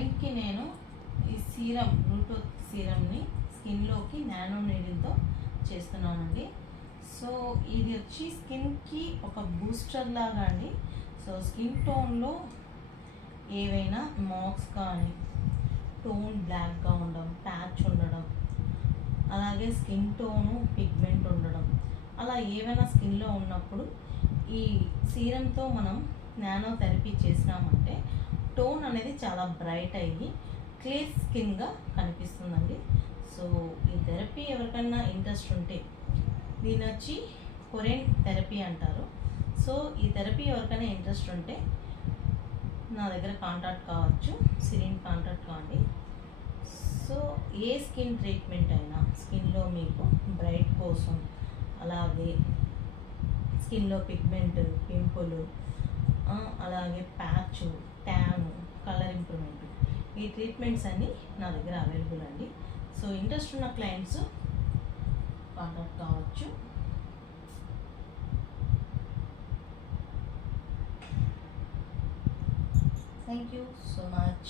క్లయింట్కి నేను ఈ సీరం బ్లూటూత్ సీరంని స్కిన్లోకి నానో నీడిల్తో చేస్తున్నానండి. సో ఇది వచ్చి స్కిన్కి ఒక బూస్టర్ లాగా అండి. సో స్కిన్ టోన్లో ఏవైనా మార్క్స్ కానీ, టోన్ బ్లాక్గా ఉండడం, ప్యాచ్ ఉండడం, అలాగే స్కిన్ టోను పిగ్మెంట్ ఉండడం, అలా ఏవైనా స్కిన్లో ఉన్నప్పుడు ఈ సీరంతో మనం నానో థెరపీ చేసినామంటే టోన్ అనేది చాలా బ్రైట్ అయ్యి క్లియర్ స్కిన్గా కనిపిస్తుందండి. సో ఈ థెరపీ ఎవరికైనా ఇంట్రెస్ట్ ఉంటే, దీని వచ్చి కొరియన్ థెరపీ అంటారు. సో ఈ థెరపీ ఎవరికైనా ఇంట్రెస్ట్ ఉంటే నా దగ్గర కాంటాక్ట్ కావచ్చు, సిరిన్ కాంటాక్ట్ కాండి. సో ఏ స్కిన్ ట్రీట్మెంట్ అయినా, స్కిన్లో మీకు బ్రైట్ కోసం, అలాగే స్కిన్లో పిగ్మెంట్, పింపుల్, అలాగే ప్యాచ్, ట్యాన్, కలర్ ఇంప్రూవ్మెంట్, ఈ ట్రీట్మెంట్స్ అన్నీ నా దగ్గర అవైలబుల్ అండి. సో ఇంట్రెస్ట్ ఉన్న క్లయింట్స్ కాంటాక్ట్ కావచ్చు. Thank you so much.